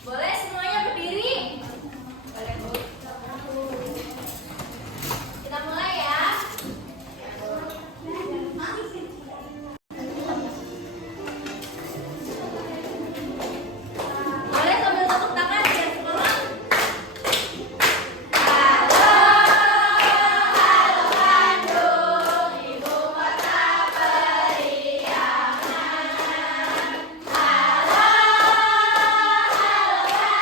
Boleh semuanya berdiri. Kita mulai ya. Boleh sambil tepuk tangan ya semua. Halo, halo Bandung, ibu kota periangan. Halo, halo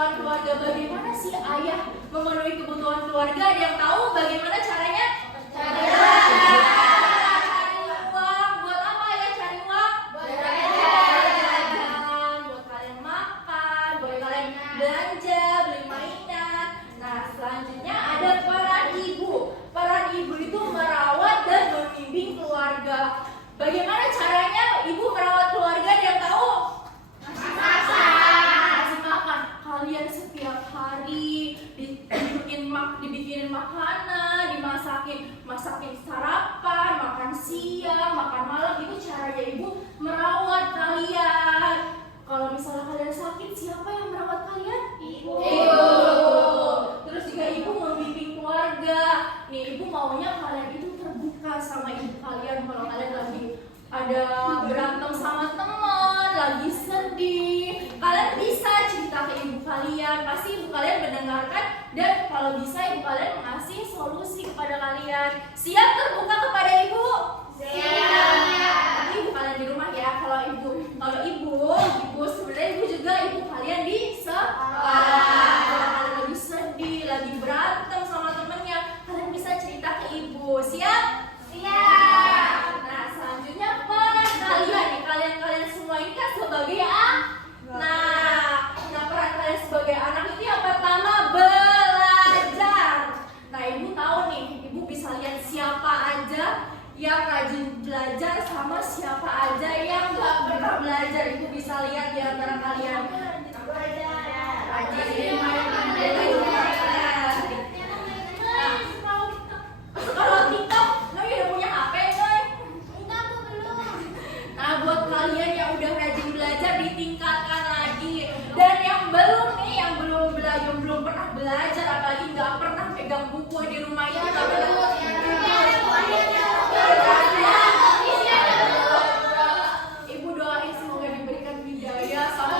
kebutuhan keluarga. Bagaimana sih ayah memenuhi kebutuhan keluarga? Ada yang tahu bagaimana caranya? Cari uang. Buat apa ya cari uang? Buat jajan, buat kalian makan, buat kalian belanja, beli mainan. Nah, selanjutnya ada peran ibu. Peran ibu itu merawat dan membimbing keluarga. Bagaimana caranya ibu merawat keluarga? Ada yang tahu? Kasih makan. Kalian setiap hari dibikinin makanan, masakin sarapan, makan siang, makan malam. Itu caranya ibu merawat kalian. Kalau misalnya kalian sakit, siapa yang merawat kalian? Ibu. Terus juga ibu membimbing keluarga. Nih, ibu maunya kalian itu terbuka sama ibu kalian. Kalau kalian lagi ada berantem sama teman, lagi sedih, kalian bisa cerita ke ibu kalian. Pasti ibu kalian mendengarkan dan kalau bisa ibu kalian mengasih solusi kepada kalian. Siap terbuka kepada ibu? Siap. Tapi ibu kalian di rumah ya. Kalau ibu sebenarnya ibu juga ibu kalian di sekolah. Kalau kalian lagi sedih, lagi berantem sama temennya, kalian bisa cerita ke ibu. Siap? Siap. Nah, selanjutnya peran kalian nih, kalian semua ini kan sebagai nah peran kalian sebagai anak itu yang pertama belajar. Nah, ibu tahu nih, ibu bisa lihat siapa aja yang rajin belajar sama siapa aja yang gak pernah belajar. Ibu bisa lihat di antara kalian. Rajin kalau TikTok, Noi udah punya HP, Noi? Enggak, aku belum. Nah, buat kalian yang udah rajin belajar, ditingkatkan lagi. Dan yang belum nih, yang belum pernah belajar, apalagi nggak pernah pegang buku di rumah ini, ibu doain semoga diberikan hidayah sama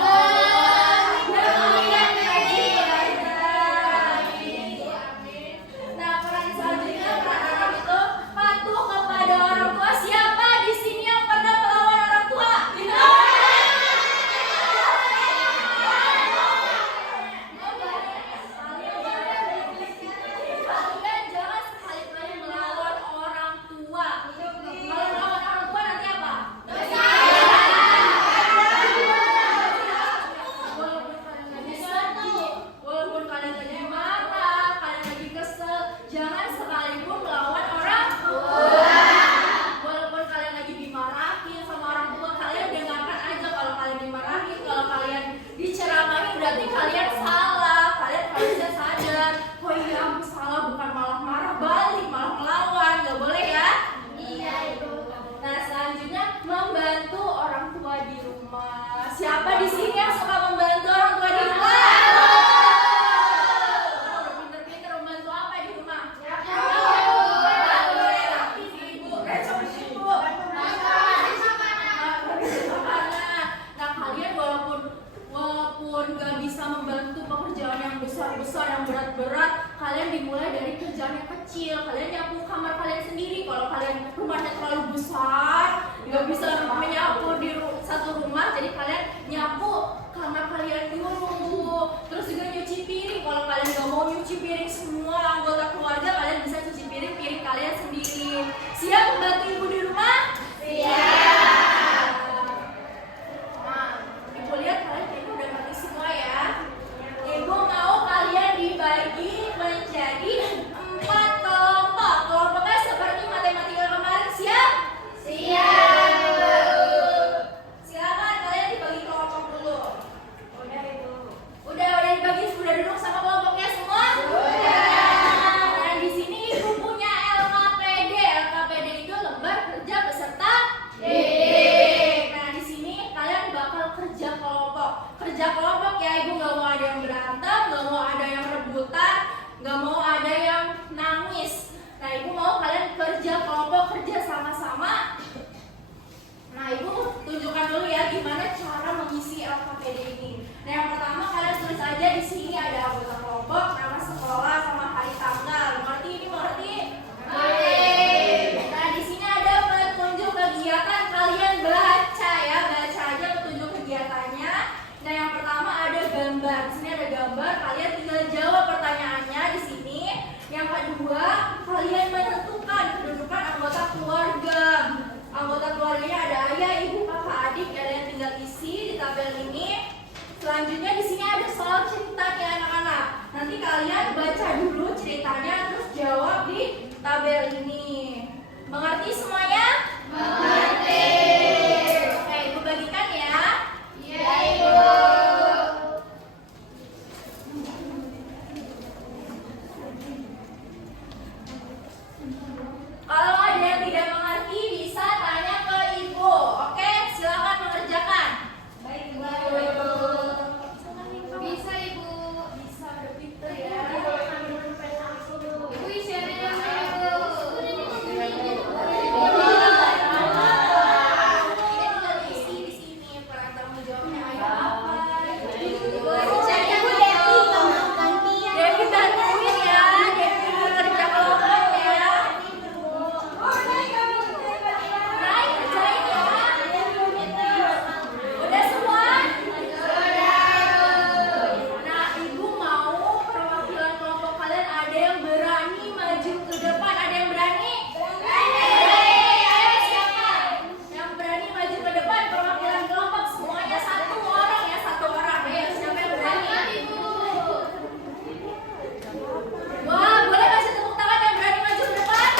gambar. Di sini ada gambar gambar, kalian tinggal jawab pertanyaannya di sini. Yang kedua, kalian menentukan kedudukan anggota keluarga. Anggota keluarganya ada ayah, ibu, kakak, adik. Kalian tinggal isi di tabel ini. Selanjutnya di sini ada soal ceritanya anak-anak. Nanti kalian baca dulu ceritanya terus jawab di tabel ini. Mengerti semuanya? Mengerti. Oke, Ibu bagikan ya. Iya, Ibu. Kalau ada yang tidak mengerti bisa tanya ke Ibu. Oke, silakan mengerjakan. Baik, Ibu. Bisa, Ibu. Bisa, udah pinter ya. Ibu isiannya yang mana, Bu? Tinggal isi di sini peran tanggung jawabnya ayah apa. Devi bantuin ya, Devi kerja kelompok ya. Naik kerjain ya. Udah semua? Nah, Ibu mau perwakilan kelompok kalian ada yang berani maju ke depan, ada yang berani? Ayo siapa? Yang berani maju ke depan perwakilan kelompok semuanya satu orang ya, satu orang. Ayo siapa yang berani? Wah, boleh kasih tepuk tangan yang berani maju ke depan?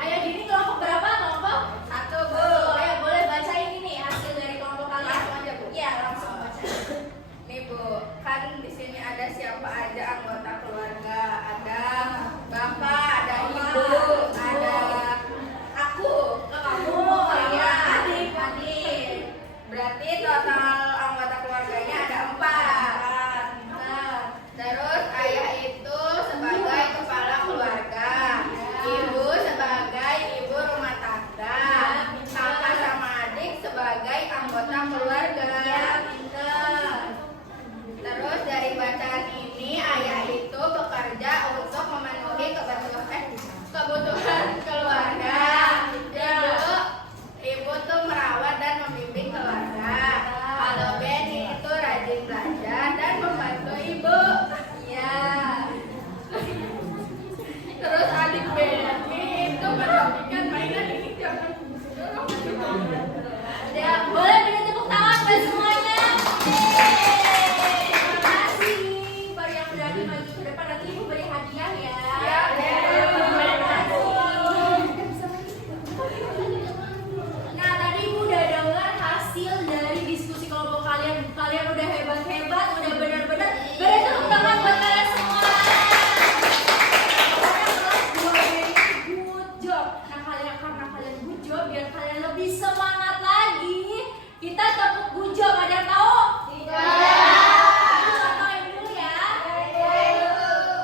Ayo, Dini kelompok berapa? Kelompok? Satu, Bu. Ayo, boleh bacain ini hasil dari kelompok kalian. Langsung aja, Bu. Iya, langsung baca. Nih, Bu, kan di sini ada siapa aja anggota keluarga. Ada Bapak, ada Ibu, ada aku. Kamu, Iya. adik. Berarti total anggota keluarganya ada 4. Nah, Terus ayah itu sebagai kepala keluarga, ibu sebagai ibu rumah tangga, kakak sama adik sebagai anggota keluarga. pinter. Terus dari bacaan ini ayah itu bekerja untuk memenuhi kebutuhan keluarga. Ibu tuh merawat dan membimbing keluarga. Kalau Benny itu rajin belajar dan membantu ibu. Iya. Terus adik Benny itu merapikan mainan ini jangan Ya, boleh beri tepuk tangan buat semuanya. Terima kasih. Baru yang berani maju ke depan, nanti Ibu beri hadiah ya. Ya, Terima kasih. Nah, tadi Ibu udah dengar hasil dari diskusi kelompok kalian. Kalian udah hebat-hebat, udah benar-benar. Beri tepuk tangan buat kalian semua. Good job. Nah, karena kalian good job, biar kalian lebih semangat lagi, kita tepuk good job. Ada yang tahu? Contohin dulu ya.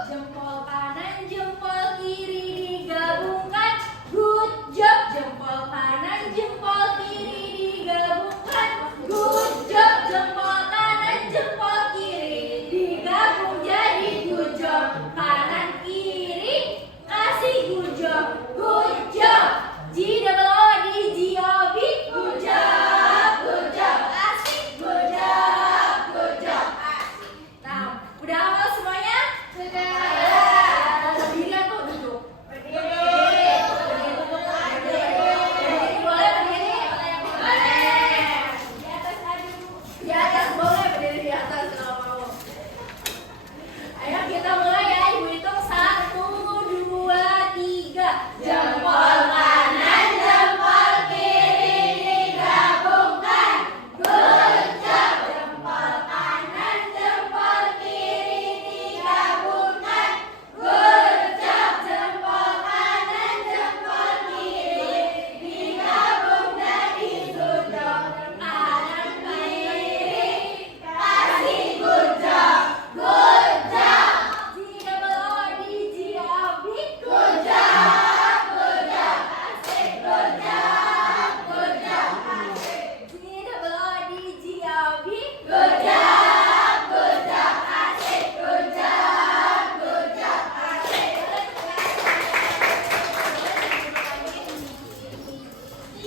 Jempol kanan, jempol kiri digabungkan. Good job. Jempol kanan, jempol kiri digabungkan. Good job. Jempol kanan, jempol kiri digabung jadi good job. Kanan kiri kasih good job. Good job. G-O-O-D-G-O-B. Good job. Good job. Asik. Good job. Good job. Asik. Nah, udah hafal semuanya? Sudah. Berdiri tuh duduk. Berdiri. Boleh berdiri? Boleh. Di atas aja. Di atas boleh berdiri di atas kalau mau. Ayo kita mulai ya, Ibu hitung 1, 2, 3. Jempol kanan, jempol kiri digabungkan. Good job. Jempol kanan, jempol kiri digabungkan. Good job. Jempol kanan, jempol kiri digabung jadi good job. Kanan kiri kasih good job. Good job. G-O-O-D-G-O-B. Good job. Good job. Asik. Good job. Good job. Asik. G-O-O-D-G-O-B. Good job. Good job. Asik. Good job. Good job. Asik.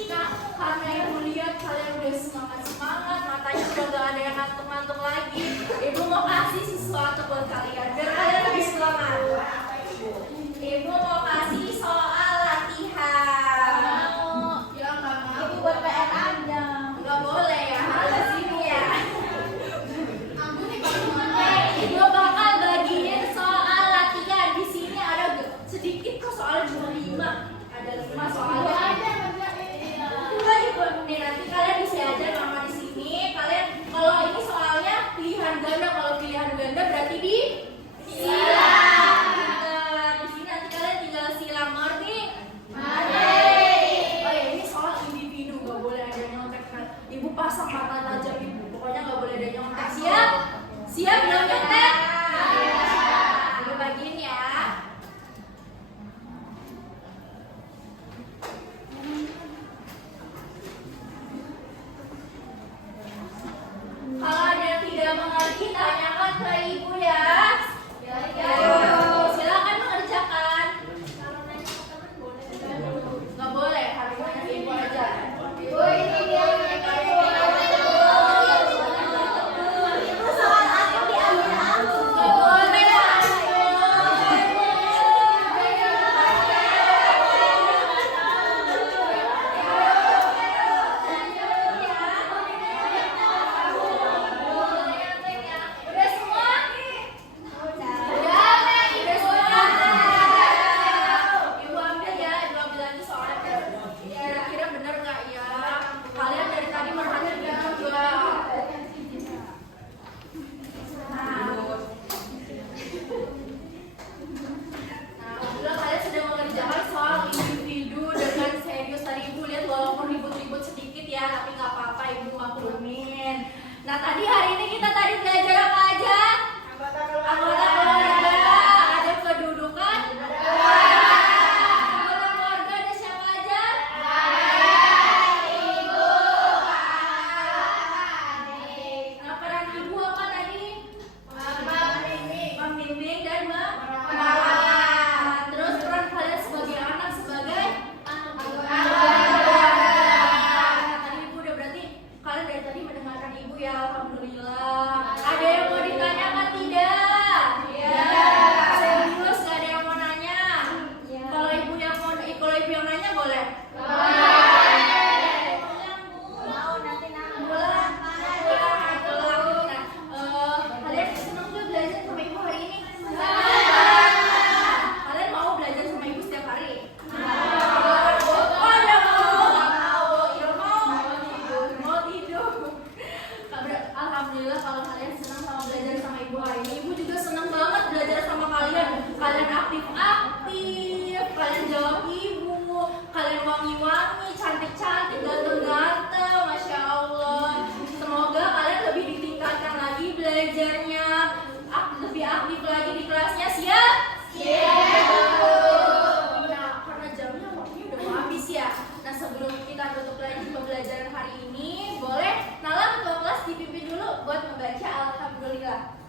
Nah, karena Ibu lihat kalian udah semangat-semangat, mata matanya udah gak ada yang ngantuk-ngantuk lagi. Ibu mau kasih sesuatu buat kalian biar kalian lebih semangat. Ibu mau kasih soal latihan. Ya nggak mau. Ibu buat PR aja. Nggak boleh ya, harus sini ya. Ampun nih kalau Ibu bakal bagiin soal latihan. Di sini ada sedikit kok soal cuma 5. Ada 5 soalnya. Enggak Ibu, nih nanti kalian bisa aja nama di sini. Kalian kalau ini soalnya pilihan ganda, kalau pilihan ganda berarti di silang. Nah, di sini nanti kalian tinggal silang, ngerti? Oh ya, ini soal individu, nggak boleh ada nyontek kan. Ibu pasang mata tajam Ibu, pokoknya nggak boleh ada nyontek. Siap? Siap belum nyontek? Ibu bagiin ya. Kalau ada yang tidak mengerti, tanyakan ke ibu ya. Silakan mengerjakan. Nggak boleh, harus nanya ke ibu aja. Ibu ini dia Itu soal aku diambil aku. Nggak boleh ya. Udah semua? Udah semua? Ibu ambil ya, ibu ambil lagi soalnya. Kira-kira bener nggak ya? Kalian dari tadi merhatiin juga. Nah, alhamdulillah kalian sudah mengerjakan soal individu dengan serius. Tadi ibu lihat walaupun ribut-ribut sedikit ya, tapi nggak apa-apa, ibu maklumin. Nah, tadi hari ini kita tadi belajar apa aja? Anggota keluarga, ada kedudukan. Anggota keluarga ada siapa aja? Nah, peran ibu apa tadi? Membimbing dan merawat. Terus peran kalian sebagai anak sebagai Nah, tadi ibu udah berarti kalian dari tadi mendengarkan ibu ya, alhamdulillah. Ada yang mau ditanyakan tidak? Serius nggak ada yang mau nanya? Kalau ibu yang nanya boleh. Mau nanti nambah. Pulang. Nah, kalian senang nggak belajar sama ibu hari ini? Kalian mau belajar sama ibu setiap hari? Oh, nggak mau. Ya mau tidur. Alhamdulillah kalau kalian senang sama belajar sama ibu hari ini. Ibu juga senang banget belajar sama kalian. Kalian aktif-aktif, kalian jawab ibu, kalian wangi-wangi, cantik-cantik, ganteng-ganteng, masya Allah. Semoga kalian lebih ditingkatkan lagi belajarnya, lebih aktif lagi di kelasnya. Siap? Nah, karena jamnya waktunya udah mau habis ya. Nah, sebelum kita tutup lagi pembelajaran hari ini, boleh Nala ketua kelas dipimpin dulu buat membaca alhamdulillah.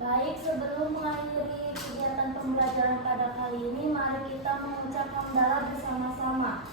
Baik, sebelum mengakhiri kegiatan pembelajaran pada kali ini, mari kita mengucap hamdalah bersama-sama.